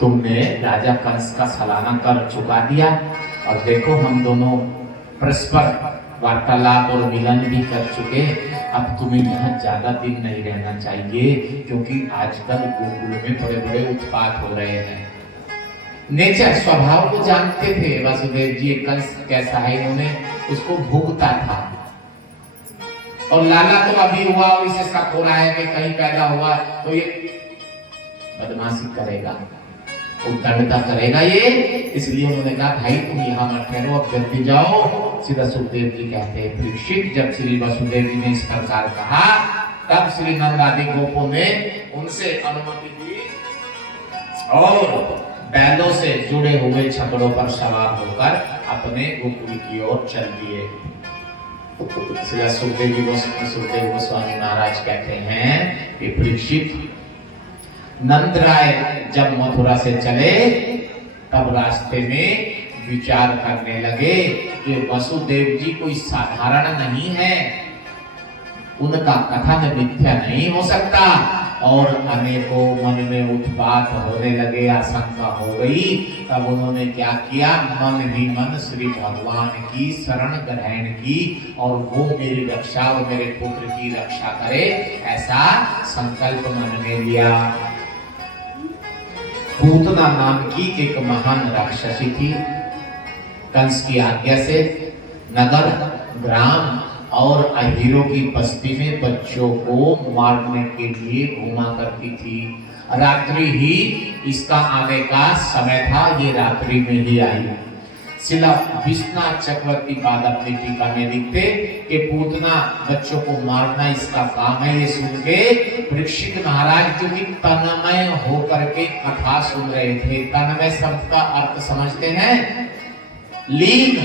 तुमने राजा कंस का सालाना कर चुका दिया और देखो हम दोनों परस्पर वार्तालाप और मिलन भी कर चुके। अब तुम्हें यहाँ ज्यादा दिन नहीं रहना चाहिए, क्योंकि आजकल गोकुल में बड़े बड़े उत्पात हो रहे हैं। नेचर स्वभाव को जानते थे वासुदेव जी, कंस कैसा है इन्होंने उसको भोगता था। और लाला तो अभी हुआ और इसे शक हो रहा है कि कहीं पैदा हुआ तो ये बदमाशी करेगा, उद्दंडता करेगा ये। इसलिए उन्होंने कहा भाई तुम यहाँ मत ठहरो, अब जल्दी जाओ। सीधा सुखदेव जी कहते हैं परीक्षित, जब श्री वसुदेव जी ने इस प्रकार कहा तब श्री नंद आदि गोपों ने उनसे अनुमति दी और बैलों से जुड़े हुए छकड़ों पर सवार होकर अपने गोकुल की ओर चल दिए। सुखदेव गोस्वामी महाराज कहते हैं कि परीक्षित, नंद राय जब मथुरा से चले तब रास्ते में विचार करने लगे कि वसुदेव जी कोई साधारण नहीं है, उनका कथन मिथ्या नहीं हो सकता। और अनेकों मन में उत्पात होने लगे, आशंका हो गई। तब उन्होंने क्या किया, मन ही मन श्री भगवान की शरण ग्रहण की और वो मेरी रक्षा और मेरे पुत्र की रक्षा करे, ऐसा संकल्प मन में लिया। पूतना नाम की एक महान राक्षसी थी। कंस की आज्ञा से नगर, ग्राम और अहीरों की बस्ती में बच्चों को मारने के लिए घुमा करती थी। रात्रि ही इसका आने का समय था, ये रात्रि में ही आई। शिला विश्वनाथ चक्रवर्ती बाद अपनी टीका में लिखते कि पूतना बच्चों को मारना इसका काम है। ये सुन के परीक्षित महाराज क्योंकि तन्मय होकर के कथा सुन रहे थे। तन्मय शब्द का अर्थ समझते हैं, लीन,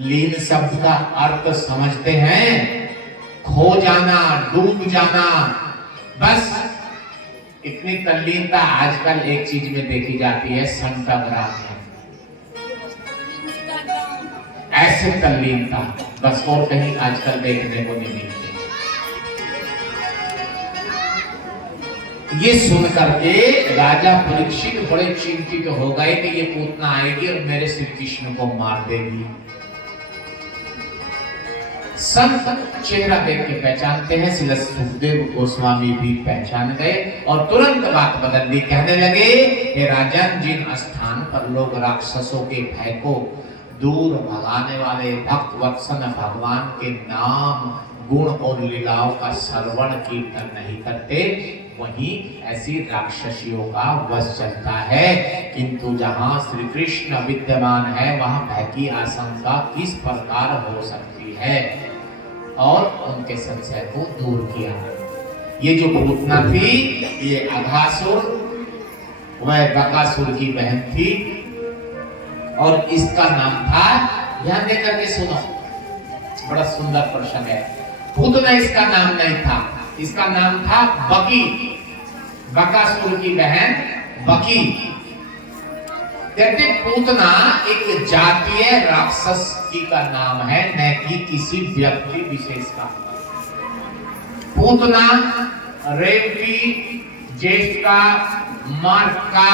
लीन शब्द का अर्थ समझते हैं, खो जाना, डूब जाना। बस इतनी तल्लीनता आजकल एक चीज में देखी जाती है, संताग्राम में। ऐसे तल्लीनता बस और कहीं आजकल देखने को नहीं मिलती। ये सुन करके राजा परीक्षित बड़े चिंतित हो गए कि ये पूतना आएगी और मेरे श्री कृष्ण को मार देगी। संत चेहरा देख के पहचानते हैं, श्री सुखदेव गोस्वामी भी पहचान गए और तुरंत बात बदल दी। कहने लगे, हे राजन, जिन स्थान पर लोग राक्षसों के भय को दूर भगाने वाले भक्त वत्सल भगवान के नाम, गुण और लीलाओं का श्रवण कीर्तन नहीं करते, वहीं ऐसी राक्षसियों का वश चलता है। किंतु जहाँ श्री कृष्ण विद्यमान है वहाँ भय की आशंका किस प्रकार हो सकती है, और उनके संशय को दूर किया। ये जो पूतना थी ये अघासुर, वह बकासुर की बहन थी और इसका नाम था, ध्यान देकर के सुनो, बड़ा सुंदर प्रसंग है। पूतना इसका नाम नहीं था, इसका नाम था बकी, बकासुर की बहन बकी। कहते पूतना एक जातीय राक्षस की का नाम है, न कि किसी व्यक्ति विशेष का। पूतना, रेवती, ज्येष्ठा, मार्का,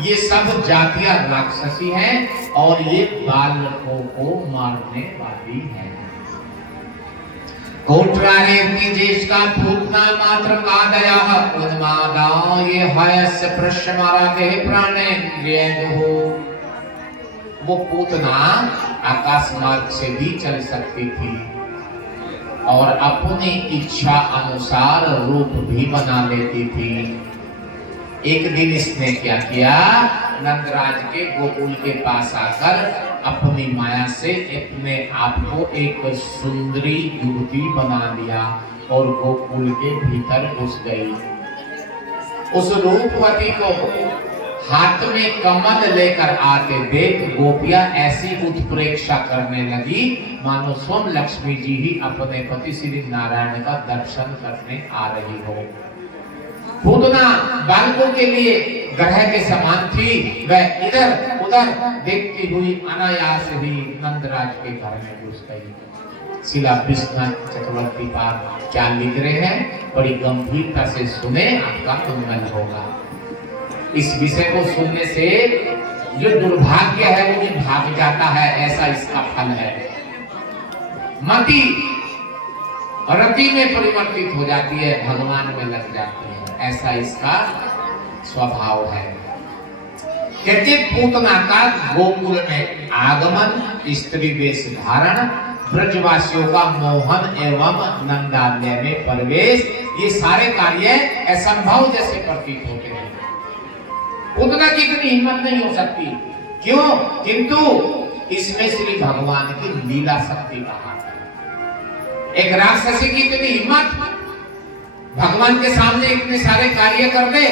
ये सब जातीय राक्षसी हैं और ये बालकों को मारने वाली है। कोट्रारेवती ज्येष्ठा पूतना मात्र आदयः उन्मादाय हयस्य प्रश्नमाराते प्राणेन्द्रियेन्दुः। वो पूतना आकाश मार्ग से भी चल सकती थी और अपनी इच्छा अनुसार रूप भी बना लेती थी। एक दिन इसने क्या किया, नंदराज के गोकुल के पास आकर अपनी माया से अपने आप को एक सुंदरी युवती बना लिया और गोकुल के भीतर घुस गई। उस रूपवती को हाथ में कमल लेकर आते देख गोपियां ऐसी उत्प्रेक्षा करने लगी मानो स्वयं लक्ष्मी जी ही अपने पति श्री नारायण का दर्शन करने आ रही हो। पूतना बालकों के लिए ग्रह के समान थी, वह इधर उधर देखती हुई अनायास ही नंदराज के घर में घुस गई। शिला विश्वनाथ चक्रवर्ती का क्या लिख रहे हैं, बड़ी गंभीरता से सुने, आपका मंगल होगा। इस विषय को सुनने से जो दुर्भाग्य है वो भी भाग जाता है, ऐसा इसका फल है। मति रति में परिवर्तित हो जाती है, भगवान में लग जाती है, ऐसा इसका स्वभाव है। कहते पूतना का गोकुल में आगमन, स्त्री वेश धारण, ब्रजवासियों का मोहन एवं नंदान्य में प्रवेश, ये सारे कार्य असंभव जैसे प्रतीत होते हैं। उतना की इतनी हिम्मत नहीं हो सकती, क्यों? किंतु इसमें श्री भगवान की लीला शक्ति का हाथ है। एक राक्षसी की इतनी हिम्मत, भगवान के सामने इतने सारे कार्य कर दे,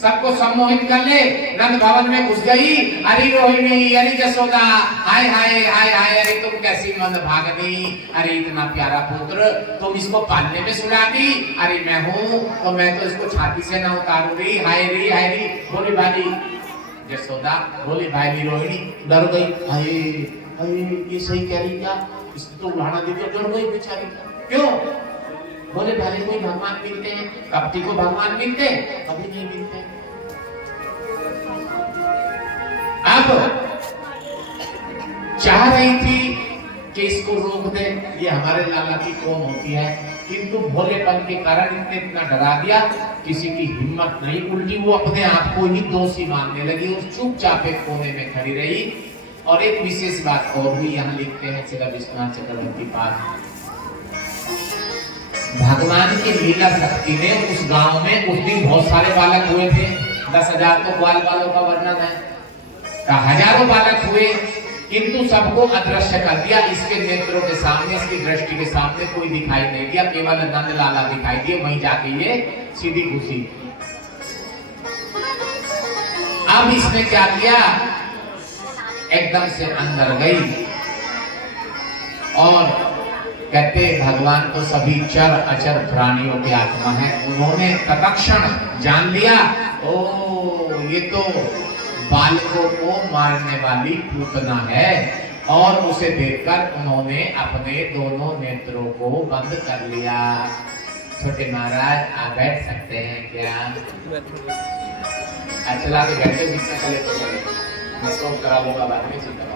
सबको सम्मोहित कर ले, नंद भवन में घुस गई, अरे रोहिणी, अरे जसोदा, हाय हाय हाय हाय, अरे तुम कैसी मन भागनी, अरे इतना प्यारा पुत्र, तुम इसको पालने में सुला दी, अरे मैं हूँ तो मैं तो इसको छाती से ना उतारू रही, हाय री, बोली भाई जसोदा, बोली भाई रोहिणी, डर गई, हाय ये सही कह रही क्या, इसको तो उड़ाना दे, डर गई बेचारी, क्यों? बोले पहले कोई भगवान मिलते हैं, कपटी को भगवान मिलते हैं, कभी नहीं मिलते। अब चाह रही थी कि इसको रोक दे, ये हमारे लाला की कौन होती है, किंतु भोलेपन के कारण इतने इतना डरा दिया, किसी की हिम्मत नहीं, उल्टी वो अपने आप को ही दोषी मानने लगी और चुपचाप एक कोने में खड़ी रही। और एक विशेष बात और भी यहाँ लिखते हैं श्री विश्वनाथ चक्रवर्ती पाद, भगवान की लीला शक्ति ने उस गांव में उस दिन बहुत सारे बालक हुए थे, 10,000 तो ग्वाल बालों का वर्णन है, हजारों बालक हुए, किंतु सबको अदृश्य कर दिया। इसके नेत्रों के सामने, इसकी दृष्टि के सामने कोई दिखाई नहीं दिया, केवल नंद लाला दिखाई दिए, वहीं जाके ये सीधी घुसी। अब इसने क्या किया, एकदम से अंदर गई और कहते भगवान तो सभी चर अचर प्राणियों की आत्मा है, उन्होंने तत्क्षण जान लिया, ओ ये तो बालकों को मारने वाली पूतना है, और उसे देखकर उन्होंने अपने दोनों नेत्रों को बंद कर लिया। छोटे महाराज आप बैठ सकते हैं क्या? चला के बैठे, जितना चले तो चले, मैं तो करा लूंगा बाद में, चिंता